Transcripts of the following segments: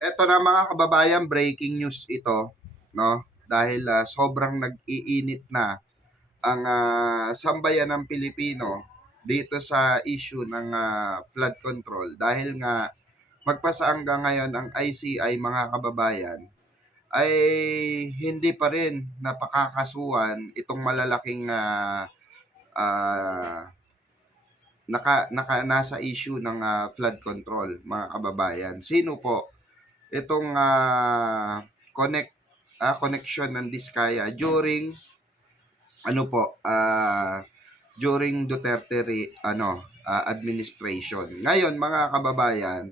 Eto na mga kababayan, breaking news ito, no? Dahil sobrang nag-iinit na ang sambayan ng Pilipino dito sa issue ng flood control dahil nga magpasa hanggang ngayon ang ICI mga kababayan ay hindi pa rin napakakasuhan itong malalaking ah, nasa issue ng flood control mga kababayan. Sino po? Itong connection ng Diskaya during during Duterte administration. Ngayon mga kababayan,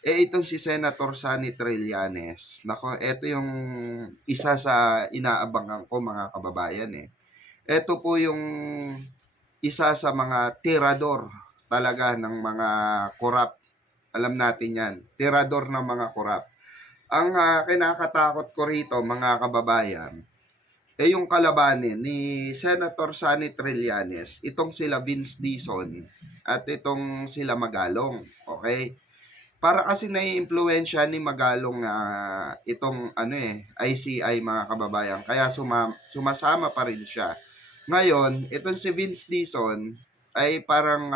itong si Senator Sonny Trillanes, nako, ito yung isa sa inaabangan ko mga kababayan eh. Ito po yung isa sa mga tirador talaga ng mga korap. Alam natin yan, tirador ng mga korap. Ang kinakatakot ko rito mga kababayan, yung kalabanin ni Senator Sonny Trillanes, itong sila Vince Dizon at itong sila Magalong. Okay? Para kasi naiimpluwensya ni Magalong itong ICI mga kababayan. Kaya sumasama pa rin siya. Ngayon, itong si Vince Dizon ay parang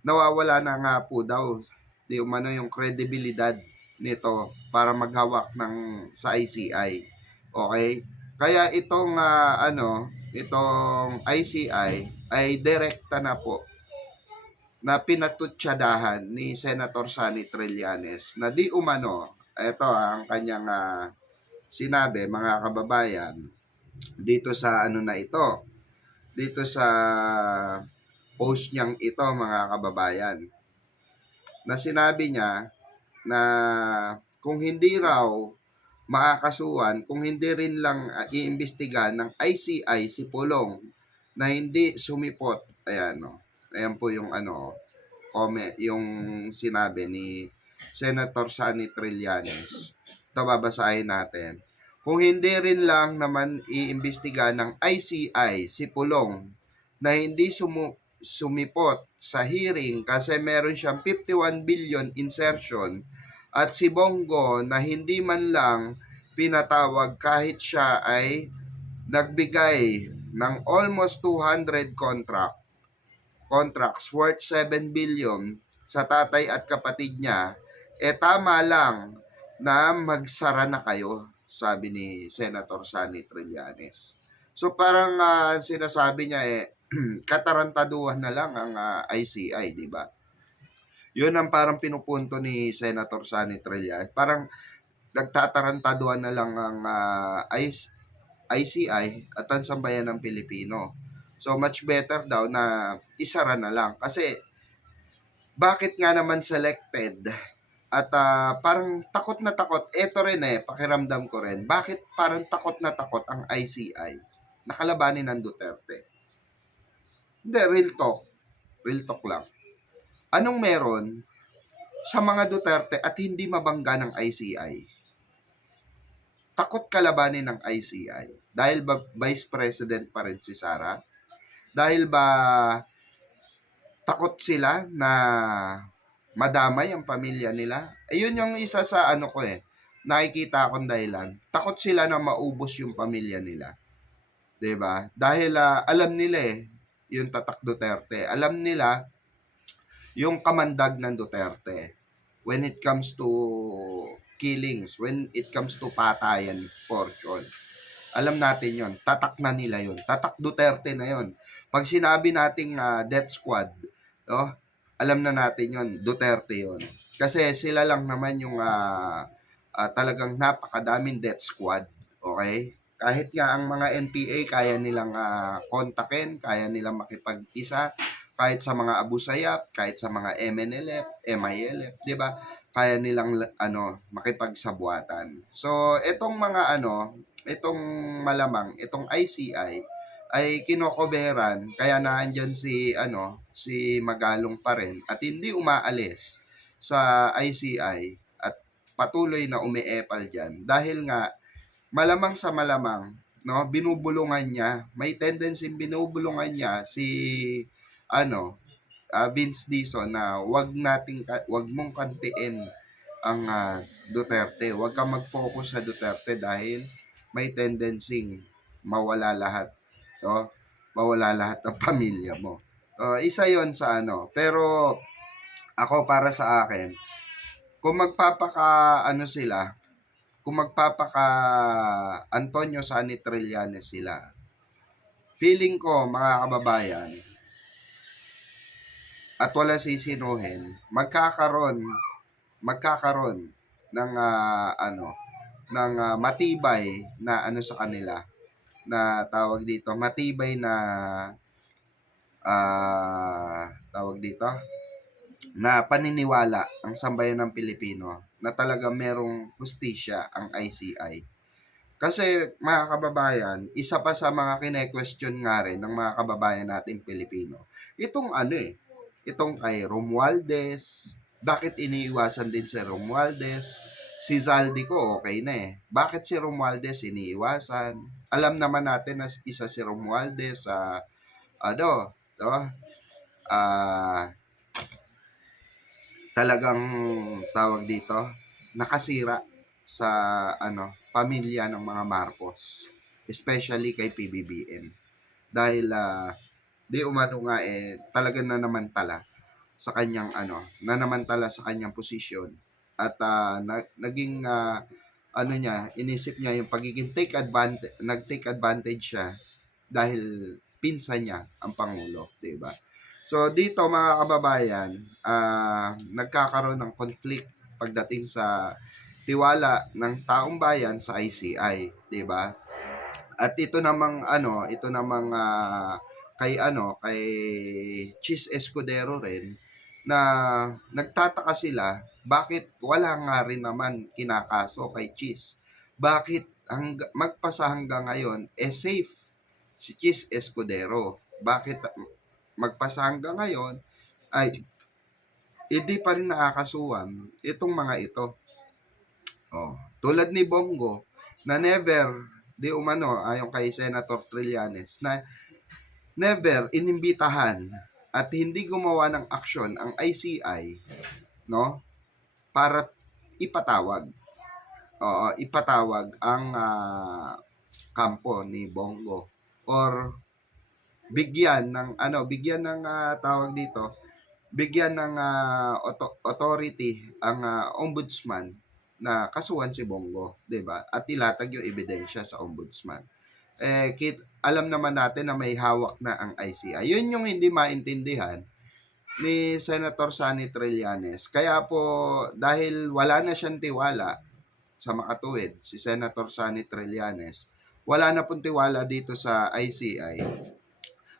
nawawala na nga po daw di umano yung kredibilidad nito para maghawak ng sa ICI. Okay? Kaya itong itong ICI ay direkta na po na pinatutsadahan ni Senator Sonny Trillanes na di umano, ito ang kanyang sinabi mga kababayan dito sa na ito, dito sa post niyang ito mga kababayan, na sinabi niya na kung hindi raw makakasuhan, kung hindi rin lang iimbestigahan ng ICI si Pulong na hindi sumipot, ayan no, ayan po yung comment, yung sinabi ni Senator Sonny Trillanes. Ito babasahin natin. Kung hindi rin lang naman iimbestiga ng ICI si Pulong na hindi sumipot sa hearing kasi meron siyang 51 billion insertion at si Bongo na hindi man lang pinatawag kahit siya ay nagbigay ng almost 200 contracts worth 7 billion sa tatay at kapatid niya, tama lang na magsara na kayo, sabi ni Senator Sonny Trillanes. So parang sinasabi niya katarantaduhan na lang ang ICI, di ba? Yun ang parang pinupunto ni Senator Sonny Trillanes. Parang nagtatarantaduhan na lang ang ICI at ang sambayan ng Pilipino. So much better daw na isara na lang. Kasi bakit nga naman selected? At parang takot na takot. Ito rin pakiramdam ko rin. Bakit parang takot na takot ang ICI? Nakalabanin ng Duterte. Hindi, real talk. Real talk lang. Anong meron sa mga Duterte at hindi mabangga ng ICI? Takot kalabanin ng ICI. Dahil ba Vice President pa rin si Sara? Dahil ba takot sila na madamay ang pamilya nila? Ayun yung isa sa nakikita akong dahilan. Takot sila na maubos yung pamilya nila. 'Di ba? Dahil alam nila yung tatak Duterte. Alam nila yung kamandag ng Duterte when it comes to killings, when it comes to patayan portion. Alam natin yon, tatak na nila yon, tatak Duterte na yon. Pag sinabi nating death squad, no, alam na natin yon, Duterte yon. Kasi sila lang naman yung talagang napakadaming death squad, okay? Kahit nga ang mga NPA, kaya nilang kontakin, kaya nilang makipag-isa, kahit sa mga Abu Sayyaf, kahit sa mga MNLF, MILF, di ba? Kaya nilang makipagsabuatan. So, itong mga itong malamang, itong ICI ay kinokoberan, kaya naandyan si Magalong pa rin at hindi umaalis sa ICI at patuloy na umiepal diyan dahil nga malamang sa malamang binubulungan niya, may tendency binubulungan niya si Vince Dizon na wag mong kantiin ang Duterte. Huwag kang mag-focus sa Duterte dahil may tendency mawala lahat. No? Mawala lahat ng pamilya mo. Isa yon sa ano. Pero ako para sa akin, kung magpapaka ano sila, kung magpapaka Antonio Sani Trillanes sila, feeling ko mga kababayan, at wala sisinuhin, magkakaroon ng matibay na ano sa kanila, na tawag dito, matibay na tawag dito, na paniniwala ang sambayan ng Pilipino na talaga merong hustisya ang ICI. Kasi mga kababayan, isa pa sa mga kine-question nga rin ng mga kababayan nating Pilipino, itong kay Romualdez, bakit iniiwasan din si Romualdez? Si Zaldico okay na eh. Bakit si Romualdez iniiwasan? Alam naman natin na isa si Romualdez sa talagang tawag dito, nakasira sa pamilya ng mga Marcos, especially kay PBBM. Dahil di umano nga talagang nanamantala sa kanyang posisyon at naging inisip niya yung pagiging nag-take advantage siya dahil pinsan niya ang pangulo, 'di ba? So dito mga kababayan, nagkakaroon ng conflict pagdating sa tiwala ng taong bayan sa ICI, 'di ba? At ito namang kay Chis Escudero rin, na nagtataka sila bakit wala nga rin naman kinakaso kay Chis. Bakit magpasa hanggang ngayon safe si Chis Escudero? Bakit magpasa hanggang ngayon ay hindi pa rin nakakasuhan itong mga ito? Tulad ni Bongo na never di umano ayon kay Senator Trillanes na never inimbitahan at hindi gumawa ng aksyon ang ICI, no, para ipatawag ang kampo ni Bongo or bigyan ng tawag dito, bigyan ng authority ang ombudsman na kasuhan si Bongo, 'di ba? At ilatag yung ebidensya sa ombudsman. Alam naman natin na may hawak na ang ICI. Yun yung hindi maintindihan ni Senator Sani Trillanes. Kaya po, dahil wala na siyang tiwala sa makatuwid, si Senator Sani Trillanes, wala na pong tiwala dito sa ICI.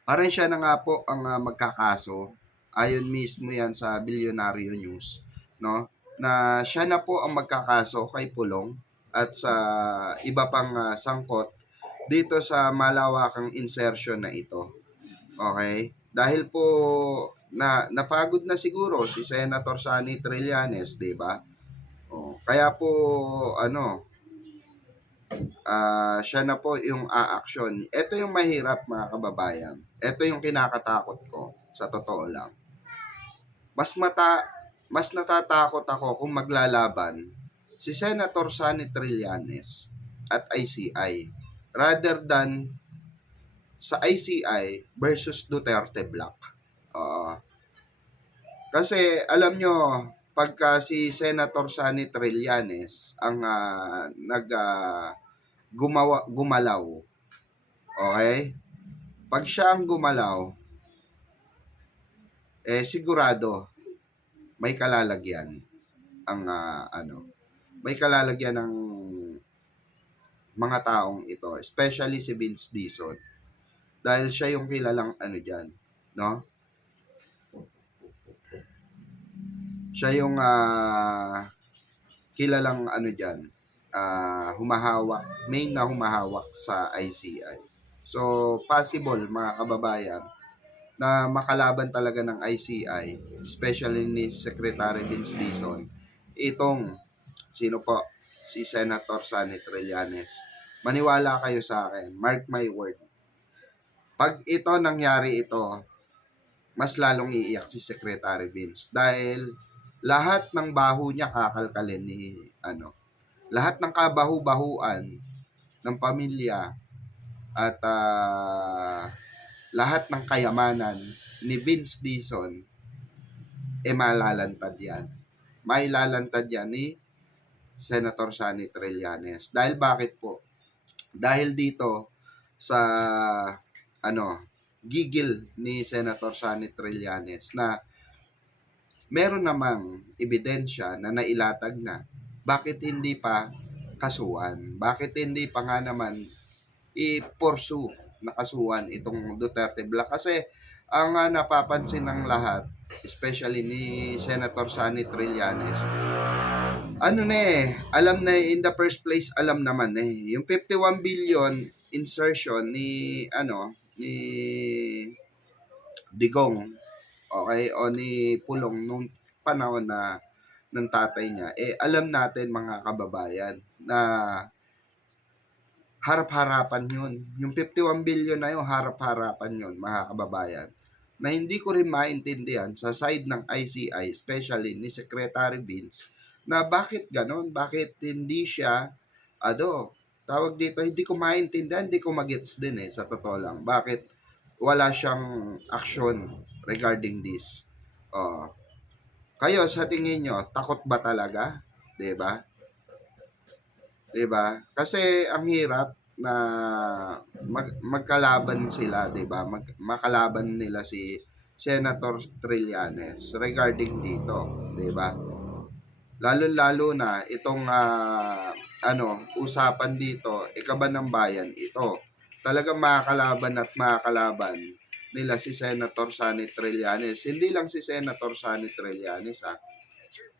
Parang siya na nga po ang magkakaso. Ayon mismo yan sa Bilyonaryo News, no? Na siya na po ang magkakaso kay Pulong at sa iba pang sangkot dito sa malawakang insertion na ito. Okay? Dahil po napagod na siguro si Senator Sani Trillanes, 'di ba? Kaya po siya na po yung aaksyon. Ito yung mahirap mga kababayan. Ito yung kinakatakot ko sa totoo lang. Mas natatakot ako kung maglalaban si Senator Sani Trillanes at ICI rather than sa ICI versus Duterte Black. Kasi alam nyo, pagka si Senator Sani Trillanes ang gumalaw, okay? Pag siya ang gumalaw, sigurado may kalalagyan ang may kalalagyan ng mga taong ito, especially si Vince Dizon. Dahil siya yung kilalang diyan, no? Siya yung kilalang diyan, humahawak sa ICI. So, possible mga kababayan na makalaban talaga ng ICI, especially ni Secretary Vince Dizon, itong si Senator Sani Trillanes. Maniwala kayo sa akin, mark my word. Pag nangyari ito, mas lalong iiyak si Secretary Vince dahil lahat ng baho niya kakalkalin ni ano, lahat ng kabahu-bahuan ng pamilya at lahat ng kayamanan ni Vince Dizon malalantad yan. May lalantad yan ni Senator Sonny Trillanes. Dahil bakit po? Dahil dito sa gigil ni Senator Sonny Trillanes na meron namang ebidensya na nailatag na, bakit hindi pa kasuhan? Bakit hindi pa nga naman i-pursue na kasuhan itong Duterte Black? Kasi ang napapansin ng lahat, especially ni Senator Sonny Trillanes, alam na in the first place, alam naman yung 51 billion insertion ni Digong, okay, o ni Pulong nung panahon na ng tatay niya, alam natin mga kababayan na harap-harapan yun. Yung 51 billion na yung harap-harapan yun, mga kababayan. Na hindi ko rin maintindihan sa side ng ICI, especially ni Secretary Vince, na bakit ganon? Bakit hindi siya, tawag dito, hindi ko maintindihan, hindi ko magets din sa totoo lang. Bakit wala siyang action regarding this? Kayo, sa tingin nyo, takot ba talaga? 'Di ba? 'Di ba? Kasi ang hirap na magkalaban sila, 'di ba? Makalaban nila si Senator Trillanes regarding dito, 'di ba? Lalo-lalo na itong usapan dito, ikaban ng bayan ito. Talagang makakalaban nila si Senator Sonny Trillanes. Hindi lang si Senator Sonny Trillanes,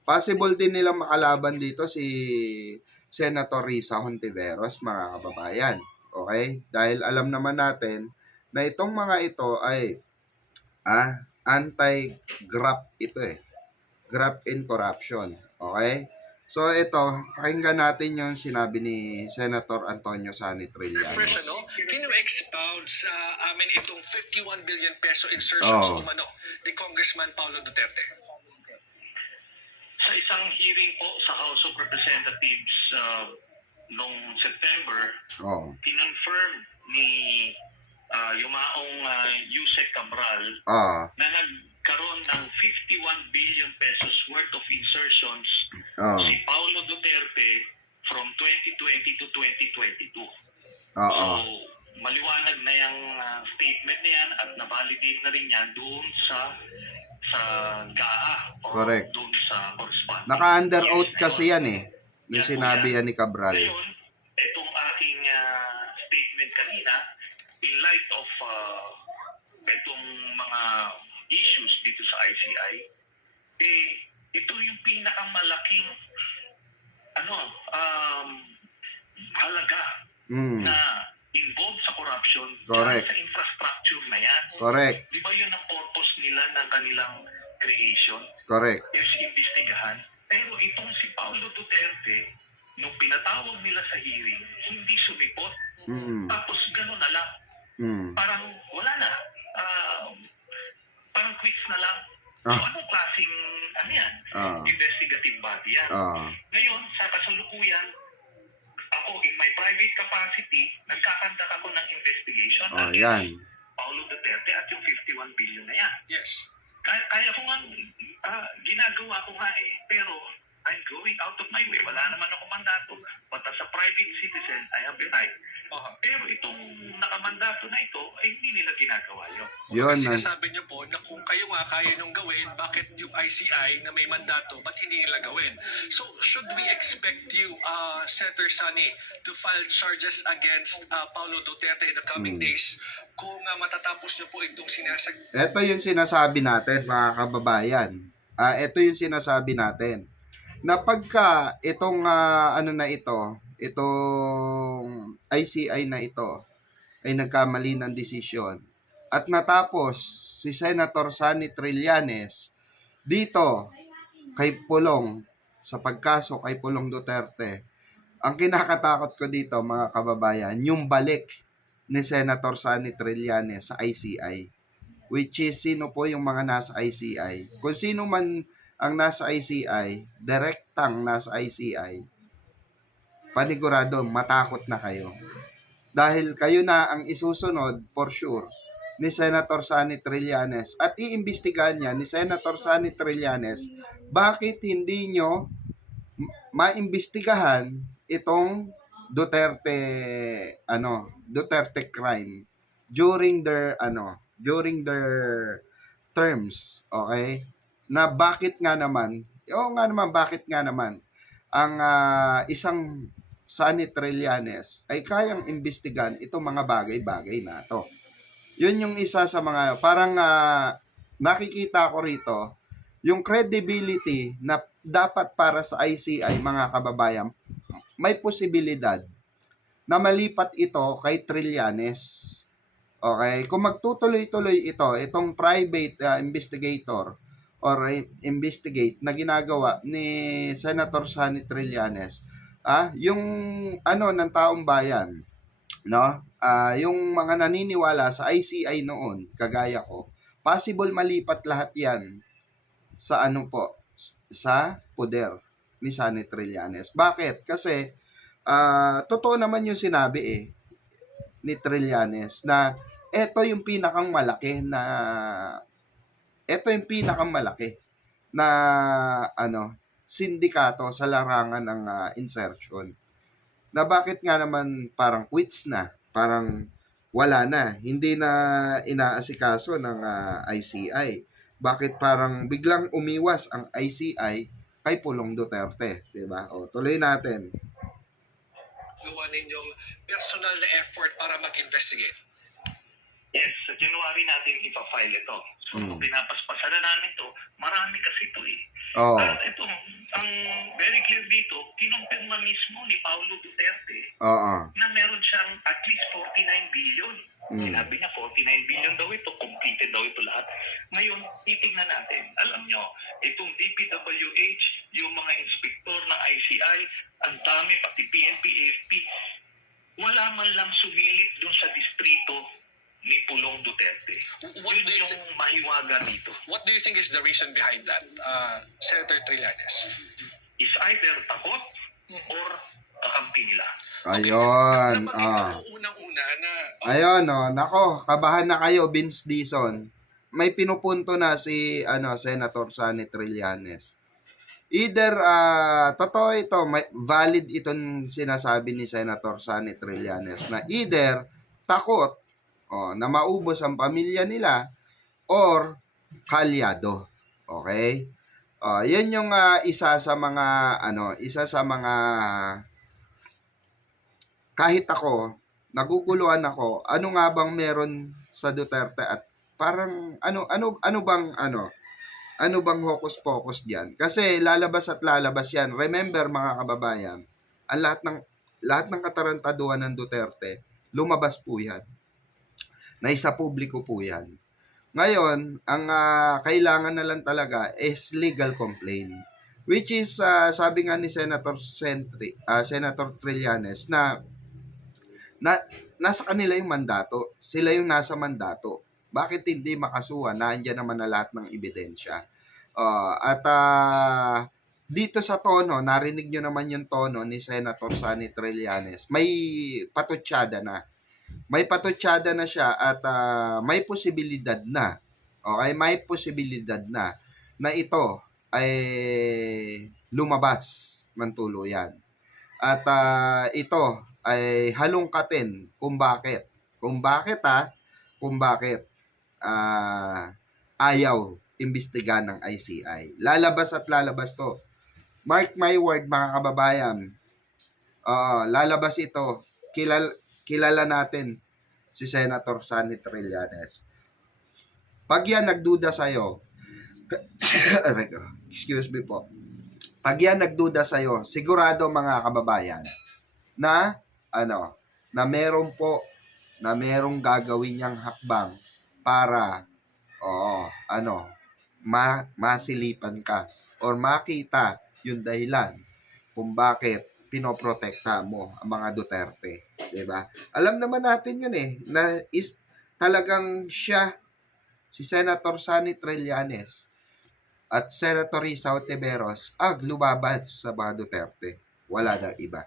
possible din nilang makalaban dito si Senator Risa Hontiveros, mga kababayan. Okay? Dahil alam naman natin na itong mga ito ay anti-graft ito graft in corruption. Okay? So ito, pakinggan natin yung sinabi ni Senator Antonio Sonny Trillanes. Can you expound sa amin itong 51 billion peso insertions umano ni Congressman Paulo Duterte? Sa isang hearing po sa House of Representatives noong September, kinonfirm ni yumaong Yusek Cabral na nagkaroon ng 51 billion pesos worth of insertions si Paulo Duterte from 2020 to 2022. So, maliwanag na yung statement na yan at na-validate na rin yan doon sa GAA o doon sa corresponding. Naka-under oath kasi yan yung sinabi yan ni Cabral. Ngayon, itong aking statement kanina, in light of itong mga issues dito sa ICI, ito yung pinakamalaking halaga na involved sa corruption sa infrastructure na yan. Correct. Di ba yun ang purpose nila ng kanilang creation? Correct. Is imbestigahan. Pero itong si Paulo Duterte, nung pinatawag nila sa hearing, hindi sumipot. Tapos gano'n na lang. Parang wala na. Parang quits na lang. So anong klaseng investigative body yan? Ngayon, sa kasalukuyan, ako, in my private capacity, nagkakandak ako ng investigation against Paulo Duterte at yung 51 billion na yan. Yes. Kaya ko nga, ginagawa ko nga pero I'm going out of my way. Wala naman ako mandato. But as a private citizen, I have the right. Pero itong nakamandato na ito, ay hindi nila ginagawa yun. Kasi sinasabi niyo po na kung kayo nga kaya nung gawin, bakit yung ICI na may mandato, ba't hindi nila gawin? So, should we expect you, Senator Sonny, to file charges against Paulo Duterte in the coming days kung matatapos niyo po itong Ito yung sinasabi natin, mga kababayan. Ito yung sinasabi natin. Na pagka itong itong ICI na ito ay nagkamali ng desisyon at natapos si Senator Sonny Trillanes dito kay Pulong sa pagkaso kay Pulong Duterte, ang kinakatakot ko dito, mga kababayan, yung balik ni Senator Sonny Trillanes sa ICI, which is sino po yung mga nasa ICI. Kung sino man ang nasa ICI, direktang nasa ICI, panigurado, matakot na kayo. Dahil kayo na ang isusunod, for sure, ni Senator Sonny Trillanes. At iimbestigahan niya ni Senator Sonny Trillanes, bakit hindi nyo maimbestigahan itong Duterte crime during their terms, okay? Na bakit nga naman ang isang Sonny Trillanes ay kayang imbestigahan itong mga bagay-bagay na to. Yun yung isa sa mga parang nakikita ko rito yung credibility na dapat para sa ICI, mga kababayan, may posibilidad na malipat ito kay Trillanes. Okay? Kung magtutuloy-tuloy itong private investigator or investigate na ginagawa ni Senator Sonny Trillanes, yung ng taong bayan, no? Yung mga naniniwala sa ICI noon, kagaya ko, possible malipat lahat 'yan sa sa poder ni Sonny Trillanes. Bakit? Kasi totoo naman yung sinabi ni Trillanes na ito yung pinakamalaki na sindikato sa larangan ng insertion. Na bakit nga naman parang quits na, parang wala na, hindi na inaasikaso ng ICI. Bakit parang biglang umiwas ang ICI kay Pulong Duterte, 'di ba? O tuloy natin. Gawa ninyong personal na effort para mag-investigate. Yes, sa January natin ipafile ito. So, pinapaspasan na namin ito. Marami kasi ito eh. Oh. At ito, ang very clear dito, kinumpirma mismo ni Paulo Duterte na meron siyang at least 49 billion. Sinabi na 49 billion daw ito, completed daw ito lahat. Ngayon, titignan natin. Alam nyo, itong DPWH, yung mga inspektor ng ICI, ang dami, pati PNP, AFP, wala man lang sumilip dun sa distrito ni Pulong Duterte. What Yun do you yung mahiwaga dito. What do you think is the reason behind that, Senator Trillanes? Is either takot or kakampi nila. Ayun. Nabanggit mo unang-una na Ayun, nako, kabahan na kayo, Vince Dizon. May pinupunto na si Senator Sonny Trillanes. Either totoo ito, valid itong sinasabi ni Senator Sonny Trillanes na either takot na maubos ang pamilya nila or kalyado. Okay? Yan yung isa sa mga kahit ako naguguluhan ako, ano nga bang meron sa Duterte at parang ano bang hocus pocus diyan? Kasi lalabas at lalabas 'yan. Remember mga kababayan, ang lahat ng katarantaduhan ng Duterte, lumabas po 'yan. Naisa publiko po 'yan. Ngayon, ang kailangan na lang talaga is legal complaint. Which is sabi nga ni Senator Trillanes na nasa kanila yung mandato. Sila yung nasa mandato. Bakit hindi makasuhan? Nandiyan naman na lahat ng ebidensya. Dito sa tono, narinig nyo naman yung tono ni Senator Sonny Trillanes. May patutsada na. May patutsada na siya at may posibilidad na. Okay? May posibilidad na ito ay lumabas ng tuluyan. At ito ay halongkatin kung bakit. Kung bakit ayaw imbestigahan ng ICI. Lalabas at lalabas to. Mark my word mga kababayan. Lalabas ito. Kilala natin si Senator Sonny Trillanes. Pag yan nagduda sa'yo, excuse me po. Pag yan nagduda sa'yo, sigurado mga kababayan, na merong gagawin niyang hakbang para masilipan ka or makita yung dahilan kung bakit pinoprotekta mo ang mga Duterte, 'di ba? Alam naman natin 'yun na talagang siya si Senator Sonny Trillanes at Senator Risa Ontiveros ang lumaban sa mga Duterte. Wala na iba.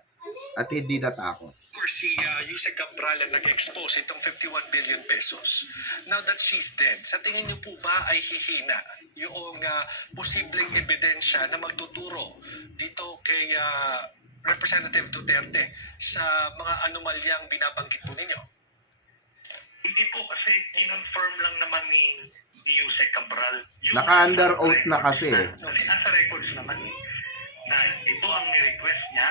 At hindi natakot. Of course, si Yusek Cabral ang nag-expose itong 51 billion pesos. Now that she's dead, sa tingin niyo po ba ay hihina yung posibleng ebidensya na magtuturo dito kay Representative Duterte sa mga anomalyang binabanggit po ninyo? Hindi po kasi kinonfirm lang naman ni Yusek Cabral. Naka-under oath na kasi eh. Kasi nasa records naman na ito ang ni-request niya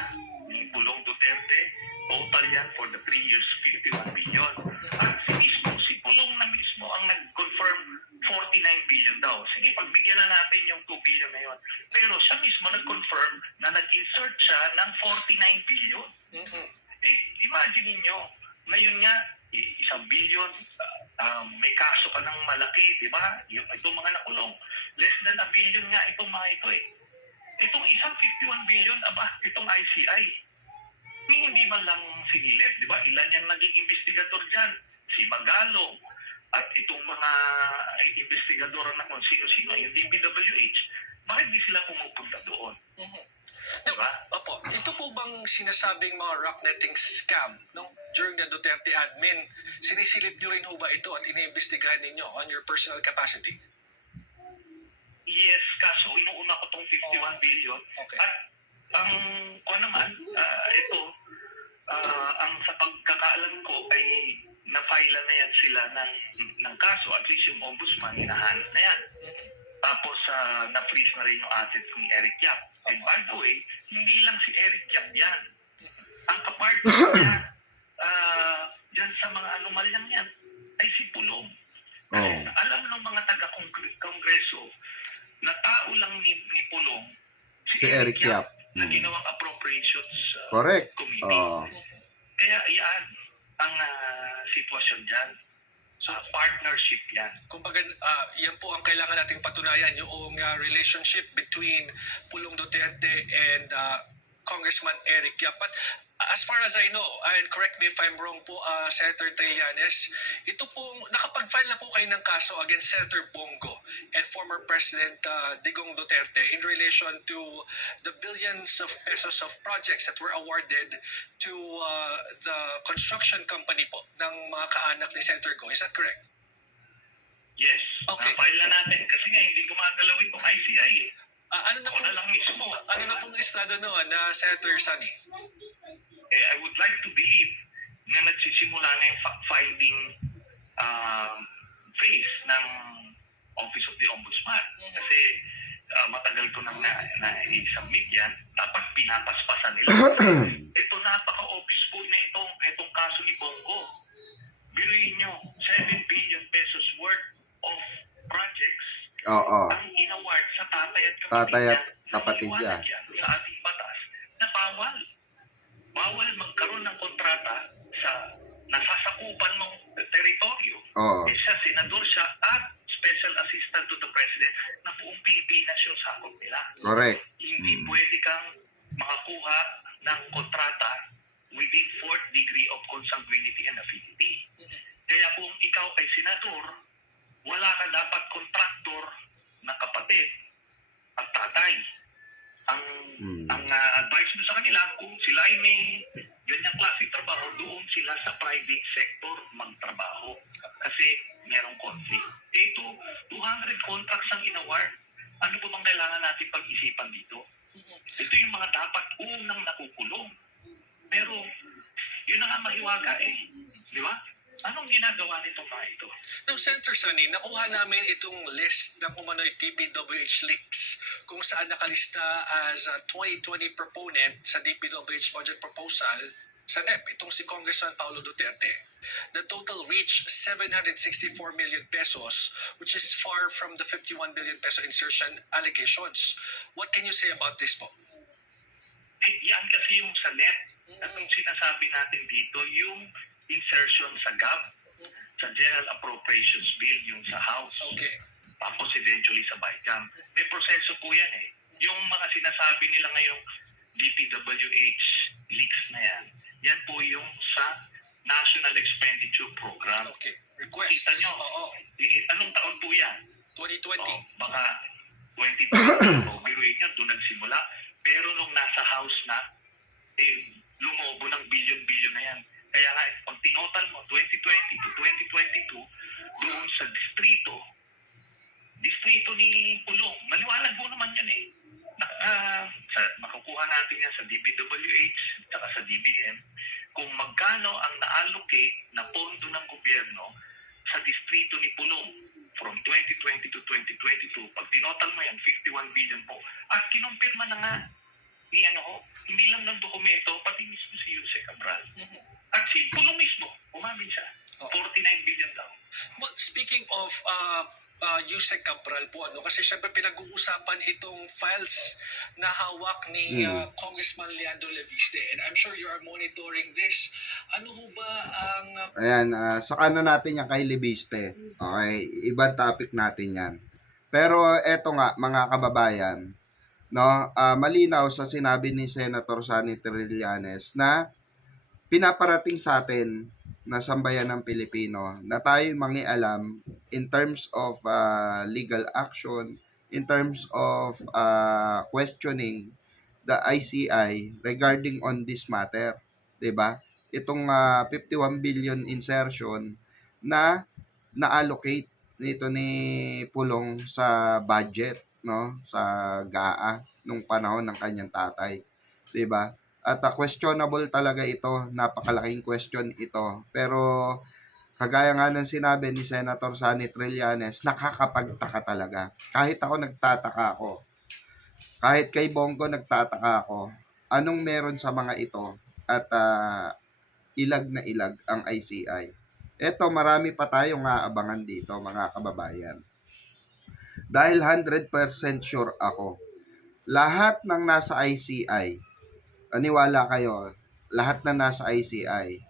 ni Pulong Duterte. Total yan for the 3 years, 51 billion. At si Pulong na mismo ang nag-confirm 49 billion daw. Sige, pagbigyan na natin yung 2 billion na yun. Pero siya mismo nag-confirm na nag-insert siya ng 49 billion. Eh, imagine niyo, ngayon nga, 1 billion, may kaso ka ng malaki, di ba? Itong mga nakulong. Less than 1 billion nga itong mga ito eh. Itong isang 51 billion, itong ICI. Hindi man lang sinilip, di ba? Ilan yung naging investigador dyan? Si Magalong. At itong mga investigador na kung sino-sino, yung DPWH. Bakit di sila pumupunta doon? Diba? Opo, ito po bang sinasabing mga rocknetting scam during the Duterte admin, sinisilip nyo rin ho ba ito at iniimbestigahan ninyo on your personal capacity? Yes, kaso inuuna ko tong 51 billion. Okay. At ang ang sa pagkakaalam ko ay na-file na yan sila ng kaso. At least yung ombudsman, hinahanap na yan. Tapos na-freeze na rin yung assets ni Eric Yap. And by the way, hindi lang si Eric Yap yan. Ang kapartner niya dyan sa mga anomalyang yan ay si Pulong. Kasi alam ng mga taga-kongreso na tao lang ni Pulong Si Eric Yap. na ginawang appropriations Correct. committee. Kaya yan ang sitwasyon dyan. So, partnership yan. Kumbaga, yan po ang kailangan nating patunayan, yung relationship between Pulong Duterte and Congressman Eric Yap. But as far as I know, and correct me if I'm wrong po, Senator Trillanes, ito pong, nakapag-file na po kayo ng kaso against Senator Bongo and former President Digong Duterte in relation to the billions of pesos of projects that were awarded to the construction company po ng mga kaanak ni Senator Go. Is that correct? Yes. Okay. Na-file na natin. Kasi nga, hindi gumagalaw itong ICI eh. Ano na Ako po, na lang mismo. ano na pong estado noon na Senator Sunny? I would like to believe na nagsisimula na yung fact-finding phase ng Office of the Ombudsman. Kasi matagal ko nang na-submit yan, dapat pinapaspasan nila. Ito napaka-obvious po na itong kaso ni Bongo. Biruin nyo, 7 billion pesos worth of projects ang inaward sa tatay at kapatid niya. Sa ating batas na bawal magkaroon ng kontrata sa nasasakupan ng teritoryo. Siya, senador siya at special assistant to the president na buong Pilipinas yung sakop nila. Correct. Hindi pwede kang makakuha ng kontrata within 4th degree of consanguinity and affinity. Kaya kung ikaw ay senador, wala ka dapat kontraktor na kapatid at tatay. Ang advice mo sa kanila, kung sila ay may ganyang klaseng trabaho, doon sila sa private sector magtrabaho. Kasi merong conflict. Ito, 200 contracts ang inaward. Ano po bang kailangan natin pag-isipan dito? Ito yung mga dapat unang nakukulong. Pero, yun na nga mahiwaga eh. Di ba? Anong ginagawa nitong mga ito? Now, Senator Sunny, nakuha namin itong list ng umano'y DPWH leaks kung saan nakalista as a 2020 proponent sa DPWH budget proposal sa NEP, itong si Congressman Paulo Duterte. The total reached 764 million pesos, which is far from the 51 billion peso insertion allegations. What can you say about this po? Yan kasi yung sa NEP, at yung sinasabi natin dito, yung insertion sa GAB, sa General Appropriations Bill, yung sa House. Okay. Tapos eventually sa BICAM. May proseso po yan eh. Yung mga sinasabi nila ngayong DPWH leaks na yan po yung sa National Expenditure Program. Okay. Requests. Kita nyo, Oo. anong taon po yan? 2020. Baka 2020, o biruin nyo, doon nagsimula. Pero nung nasa house na, lumobo ng billion-billion na yan. Kaya nga, pag tinotal mo, 2020 to 2022, doon sa distrito ni Pulong, maliwanag mo naman yan eh. Makukuha natin yan sa DPWH at sa DBM kung magkano ang na-allocate na pondo ng gobyerno sa distrito ni Pulong from 2020 to 2022. Pag tinotal mo yan, 51 billion po. At kinumpirma na nga ni hindi lang ng dokumento, pati mismo si Jose Cabral. At si Pulong mismo, umamin siya. 49 billion daw. Well, speaking of Yusek Cabral po, kasi syempre pinag-uusapan itong files na hawak ni Congressman Leandro Leviste, and I'm sure you are monitoring this. Ano ho ba ang... Ayan, saka na natin yan kay Leviste. Okay, ibang topic natin yan. Pero eto nga, mga kababayan, no, malinaw sa sinabi ni Senator Sonny Trillanes na pinaparating sa atin na sambayan ng Pilipino na tayo mangialam in terms of legal action, in terms of questioning the ICI regarding on this matter, 'di ba? Itong 51 billion insertion na na-allocate nito ni Pulong sa budget, no, sa GAA nung panahon ng kanyang tatay, 'di ba? At questionable talaga ito, napakalaking question ito. Pero kagaya nga ng sinabi ni Senator Sonny Trillanes, nakakapagtaka talaga. Kahit ako nagtataka ako. Kahit kay Bongo nagtataka ako. Anong meron sa mga ito? At ilag na ilag ang ICI. Ito, marami pa tayong aabangan dito, mga kababayan. Dahil 100% sure ako, lahat ng nasa ICI, aniwala kayo, lahat na nasa ICI,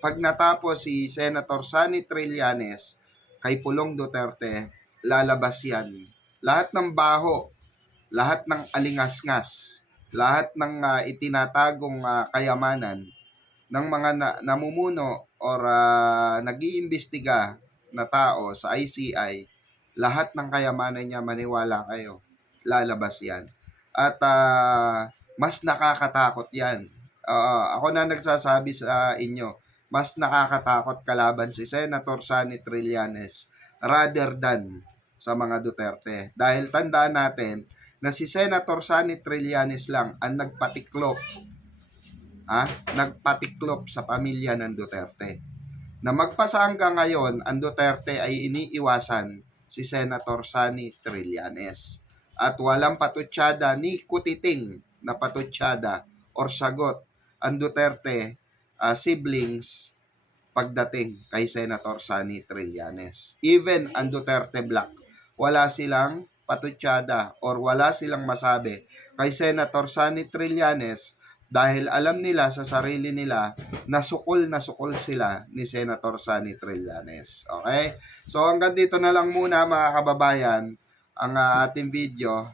pag natapos si Senator Sonny Trillanes kay Pulong Duterte, lalabas yan. Lahat ng baho, lahat ng alingasngas, lahat ng itinatagong kayamanan ng mga namumuno or nag-iimbestiga na tao sa ICI, lahat ng kayamanan niya, maniwala kayo, lalabas yan. At mas nakakatakot yan. Ako na nagsasabi sa inyo, mas nakakatakot kalaban si Senator Sonny Trillanes rather than sa mga Duterte. Dahil tandaan natin na si Senator Sonny Trillanes lang ang nagpatiklop sa pamilya ng Duterte. Na magpasa hanggang ngayon, ang Duterte ay iniiwasan si Senator Sonny Trillanes. At walang patutsada ni Kutiting na patutsada or sagot ang Duterte siblings pagdating kay Senator Sonny Trillanes. Even ang Duterte Black, wala silang patutsada or wala silang masabi kay Senator Sonny Trillanes dahil alam nila sa sarili nila na sukol sila ni Senator Sonny Trillanes. Okay? So hanggang dito na lang muna, mga kababayan, ang ating video.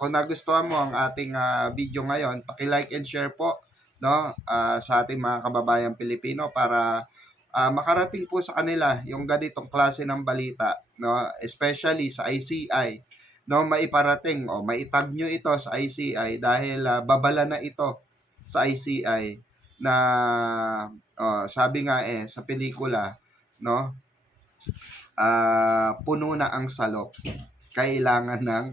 Kung nagustuhan mo ang ating video ngayon, paki-like and share po, no, sa ating mga kababayang Pilipino para makarating po sa kanila yung ganitong klase ng balita, no, especially sa ICI, no, maiparating o maitag nyo ito sa ICI dahil babala na ito sa ICI na sabi nga sa pelikula, no, puno na ang salop, kailangan ng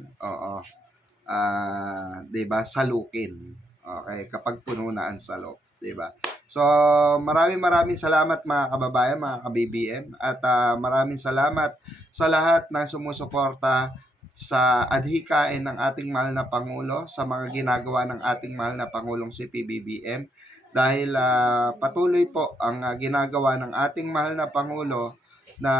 'di ba, salukin. Okay, kapag puno na ang salop, 'di ba? So, maraming salamat, mga kababayan, mga ka-BBM, at maraming salamat sa lahat na sumusuporta sa adhikain ng ating mahal na Pangulo, sa mga ginagawa ng ating mahal na Pangulong si PBBM, dahil patuloy po ang ginagawa ng ating mahal na Pangulo na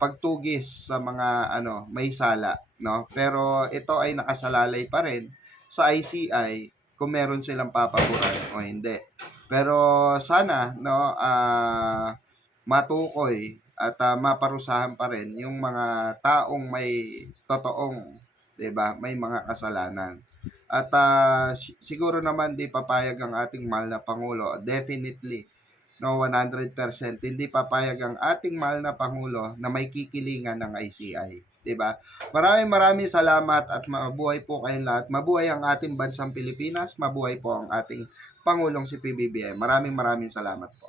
pagtugis sa mga may sala, no? Pero ito ay nakasalalay pa rin sa ICI kung meron silang papaboran o hindi. Pero sana, no, matukoy at maparusahan pa rin yung mga taong may totoong, 'di ba, may mga kasalanan. At siguro naman di papayag ang ating mahal na Pangulo, definitely, no, 100% hindi papayag ang ating mahal na Pangulo na may kikilingan ng ICI. 'di ba? Maraming salamat at mabuhay po kayong lahat. Mabuhay ang ating bansang Pilipinas, mabuhay po ang ating Pangulong si PBBM. Maraming salamat po.